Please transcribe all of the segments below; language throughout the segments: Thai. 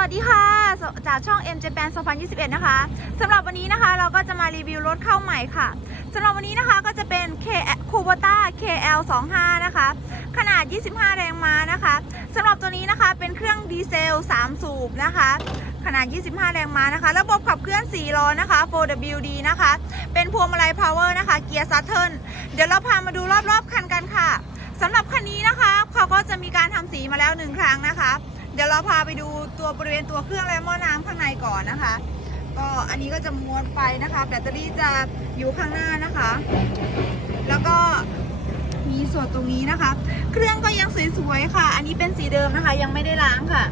วัสดีค่ะ จากช่อง M Japan 2021 นะคะสำหรับวันนี้นะคะเราก็จะมารีวิวรถเข้าใหม่ค่ะสำหรับวันนี้นะคะก็จะเป็น K Kubota KL 25นะคะ ขนาด 25 แรงม้านะคะสำหรับตัวนี้นะคะเป็นเครื่องดีเซล 3 สูบนะคะ ขนาด 25 แรงม้านะคะ ระบบขับเคลื่อน 4 ล้อนะคะ 4WD นะคะ เป็นพวงมาลัย power นะคะ เกียร์ซัตเทิลเดี๋ยวเราพามาดูรอบๆคันกันค่ะสำหรับคันนี้นะคะ เขาก็จะมีการทำสีมาแล้วหนึ่งครั้งนะคะ ดี๋ยวเราพาไปดูตัวบริเวณตัวเครื่องและหม้อน้ำข้างในก่อนนะคะ ก็อันนี้ก็จะม้วนไปนะคะ แบตเตอรี่จะอยู่ข้างหน้านะคะ แล้วก็มีส่วนตรงนี้นะคะ เครื่องก็ยังสวยๆค่ะ อันนี้เป็นสีเดิมนะคะ ยังไม่ได้ล้างค่ะ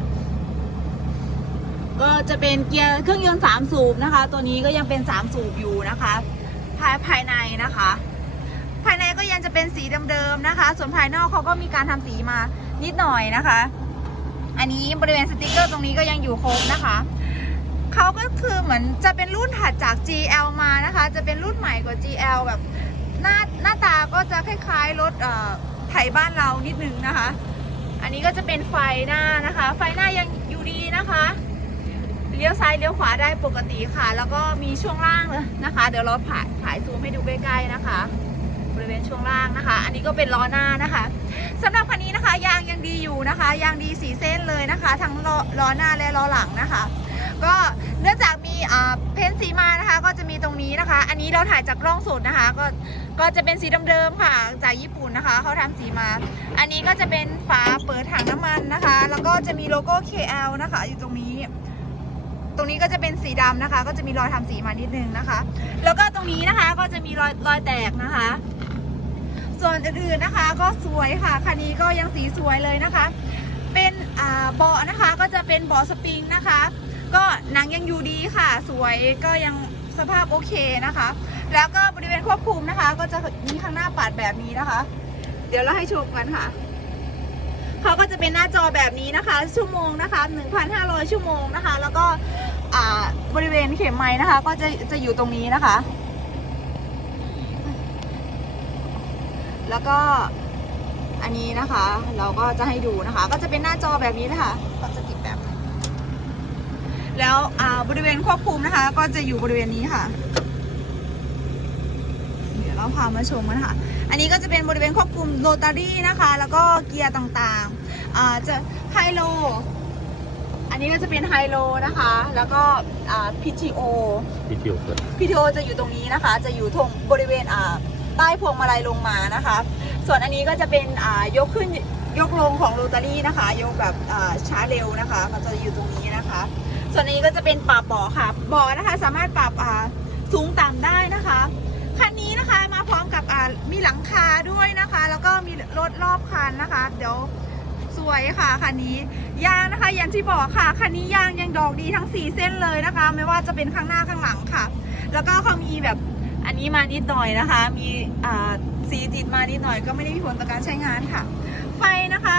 ก็จะเป็นเกียร์เครื่องยนต์3สูบนะคะ ตัวนี้ก็ยังเป็น3สูบอยู่นะคะ ภายภายในนะคะ ภายในก็ยังจะเป็นสีเดิมๆนะคะ ส่วนภายนอกเขาก็มีการทำสีมานิดหน่อยนะคะ อันนี้บริเวณสติกเกอร์ตรงนี้ก็ยังอยู่ครบนะคะเขาก็คือเหมือนจะเป็นรุ่นถัดจาก GL มานะคะ จะเป็นรุ่นใหม่กว่า GL แบบหน้าหน้าตาก็จะคล้ายๆรถไทยบ้านเรานิดนึงนะคะ อันนี้ก็จะเป็นไฟหน้านะคะ ไฟหน้ายังอยู่ดีนะคะเลี้ยวซ้ายเลี้ยวขวาได้ปกติค่ะ แล้วก็มีช่วงล่างเลยนะคะ เดี๋ยวเราถ่ายถ่ายซูมให้ดูใกล้ๆนะคะ ริเวณช่วงล่างนะคะ อันนี้ก็เป็นล้อหน้านะคะสำหรับคันนี้นะคะยางยังดีอยู่นะคะยางดีสีเส้นเลยนะคะ ทั้งล้อลอหน้าและล้อหลังนะคะ ก็เนื่องจากมีเพ้นสีมานะคะ ก็จะมีตรงนี้นะคะ อันนี้เราถ่ายจากกล้องสดนะคะ ก็ก็จะเป็นสีเดิมๆค่ะ จากญี่ปุ่นนะคะเขาทำสีมา อันนี้ก็จะเป็นฝาเปิดถังน้ำมันนะคะ แล้วก็จะมีโลโก้ KL นะคะ อยู่ตรงนี้ตรงนี้ก็จะเป็นสีดำนะคะ ก็จะมีรอยทำสีมานิดนึงนะคะ แล้วก็ตรงนี้นะคะก็จะมีรอยรอยแตกนะคะ ส่วนอื่นๆนะคะก็สวยค่ะคันนี้ก็ยังสีสวยเลยนะคะ เป็นเบาะนะคะก็จะเป็นเบาะสปริงนะคะ ก็หนังยังอยู่ดีค่ะ สวยก็ยังสภาพโอเคนะคะ แล้วก็บริเวณควบคุมนะคะ ก็จะมีข้างหน้าปัดแบบนี้นะคะ เดี๋ยวเราให้ชมกันค่ะเขาก็จะเป็นหน้าจอแบบนี้นะคะ ชั่วโมงนะคะ 1,500 ชั่วโมงนะคะ แล้วก็บริเวณเข็มไม้นะคะ ก็จะจะอยู่ตรงนี้นะคะ แล้วก็อันนี้นะคะ เราก็จะให้ดูนะคะ ก็จะเป็นหน้าจอแบบนี้นะคะก็จะติดแบบ แล้วอ่าบริเวณควบคุมนะคะ ก็จะอยู่บริเวณนี้ค่ะ เดี๋ยวเราพามาชมกันค่ะ อันนี้ก็จะเป็นบริเวณควบคุมโรตารี่นะคะ แล้วก็เกียร์ต่างๆอ่าจะไฮโลอันนี้ก็จะเป็นไฮโลนะคะ แล้วก็อ่า PTO พี่ทิวเกิด PTO จะอยู่ตรงนี้นะคะ จะอยู่ตรงบริเวณอ่า ใต้พวงมาลัยลงมานะคะ ส่วนอันนี้ก็จะเป็นยกขึ้นยกลงของโรตารี่นะคะ ยกแบบช้าเร็วนะคะก็จะอยู่ตรงนี้นะคะ ส่วนนี้ก็จะเป็นปรับบาะค่ะบาะนะคะ สามารถปรับสูงต่ำได้นะคะคันนี้นะคะมาพร้อมกับมีหลังคาด้วยนะคะ แล้วก็มีรถรอบคันนะคะ เดี๋ยวสวยค่ะคันนี้ยางนะคะอย่างที่บอกค่ะคันนี้ยางยังดอกดีทั้ง 4 เส้นเลยนะคะ ไม่ว่าจะเป็นข้างหน้าข้างหลังค่ะ แล้วก็เขามีแบบ อันนี้มานิดหน่อยนะคะ มีอ่าสีติดมานิดหน่อยก็ไม่ได้มีผลต่อการใช้งานค่ะ ไฟนะคะ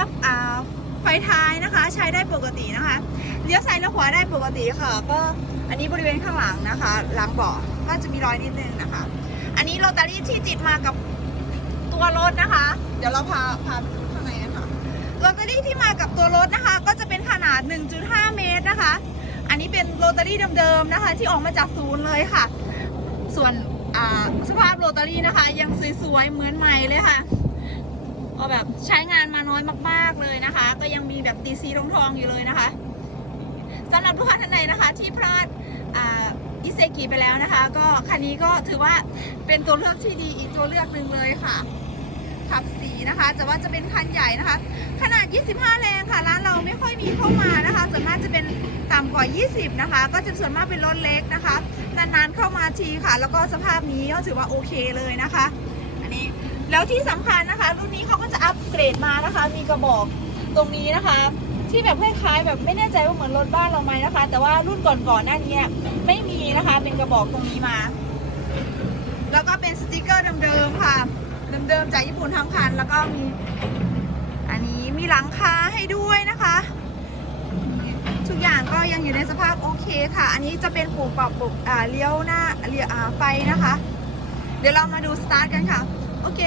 ไฟท้ายนะคะ ใช้ได้ปกตินะคะเลี้ยวซ้ายเลี้ยวขวาได้ปกติค่ะ ก็อันนี้บริเวณข้างหลังนะคะหลังเบาะก็จะมีรอยนิดนึงนะคะ อันนี้โรตารี่ที่ติดมากับตัวรถนะคะ เดี๋ยวเราพาพาไปดูข้างในกันค่ะโรตารี่ที่มากับตัวรถนะคะ ก็จะเป็นขนาด 1.5 เมตรนะคะ อันนี้เป็นโรตารี่เดิมๆนะคะ ที่ออกมาจากศูนย์เลยค่ะ ส่วน สภาพโรตารี่นะคะ ยังสวยๆเหมือนใหม่เลยค่ะก็แบบใช้งานมาน้อยมากๆเลยนะคะ ก็ยังมีแบบตีซีทองๆอยู่เลยนะคะสำหรับลูกค้าท่านใดนะคะ ที่พลาดอิเซกิไปแล้วนะคะ ก็คันนี้ก็ถือว่าเป็นตัวเลือกที่ดีอีกตัวเลือกหนึ่งเลยค่ะ ขับสีนะคะ แต่ว่าจะเป็นคันใหญ่นะคะ ขนาด 25 แรงค่ะ ร้านเราไม่ค่อยมีเข้ามานะคะส่วนมากจะเป็น ว่า 20 นะคะ ก็จะส่วนมากเป็นรถเล็กนะคะ นานๆเข้ามาทีค่ะ แล้วก็สภาพนี้ก็ถือว่าโอเคเลยนะคะ อันนี้แล้วที่สำคัญนะคะ รุ่นนี้เขาก็จะอัปเกรดมานะคะ มีกระบอกตรงนี้นะคะ ที่แบบคล้ายๆแบบไม่แน่ใจว่าเหมือนรถบ้านเราไหมนะคะ แต่ว่ารุ่นก่อนๆหน้านี้ไม่มีนะคะเป็นกระบอกตรงนี้มา แล้วก็เป็นสติกเกอร์เดิมๆค่ะเดิมๆจากญี่ปุ่นทั้งคันแล้วก็มี อันนี้มีหลังคาให้ด้วยนะคะ ทุกอย่างก็ยังอยู่ในสภาพโอเคค่ะ อันนี้จะเป็นปุ่มปรับปุ่มอ่าเลี้ยวหน้าเลี้ยวอ่าไฟนะคะ เดี๋ยวเรามาดูสตาร์ทกันค่ะ โอเค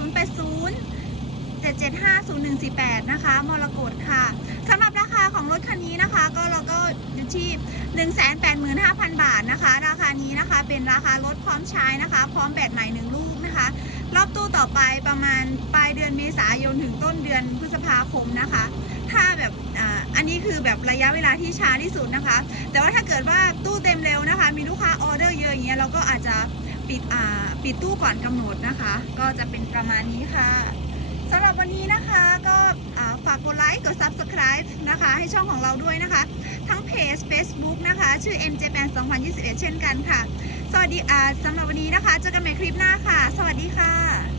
080-775-0148 นะคะ มรกตค่ะสำหรับราคาของรถคันนี้นะคะ ก็เราก็อยู่ที่ 185,000 บาทนะคะ ราคานี้นะคะเป็นราคารถพร้อมใช้นะคะ พร้อมแบตใหม่หนึ่งลูกนะคะ รอบตู้ต่อไปประมาณปลายเดือนเมษายนถึงต้นเดือนพฤษภาคมนะคะ ถ้าแบบอันนี้คือแบบระยะเวลาที่ช้าที่สุดนะคะ แต่ว่าถ้าเกิดว่าตู้เต็มเร็วนะคะ มีลูกค้าออเดอร์เยอะอย่างเงี้ยเราก็อาจจะ ปิดอ่าปิดตู้ก่อนกำหนดนะคะ ก็จะเป็นประมาณนี้ค่ะสำหรับวันนี้นะคะก็ฝากกดไลค์กด subscribe นะคะ ให้ช่องของเราด้วยนะคะ ทั้งเพจ Facebook นะคะ ชื่อ MJ8 2021 เช่นกันค่ะ สวัสดีอ่าสำหรับวันนี้นะคะ เจอกันใหม่คลิปหน้าค่ะ สวัสดีค่ะ